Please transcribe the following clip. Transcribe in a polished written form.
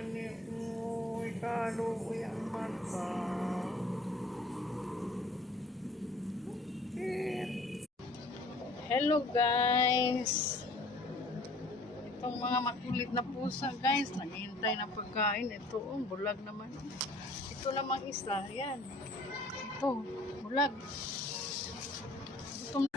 ani mo, ikalo ko yung mata. Hello guys! Itong mga makulit na pusa guys, naghihintay ng pagkain. Ito, bulag naman. Ito namang isla, yan. Ito, bulag. Itong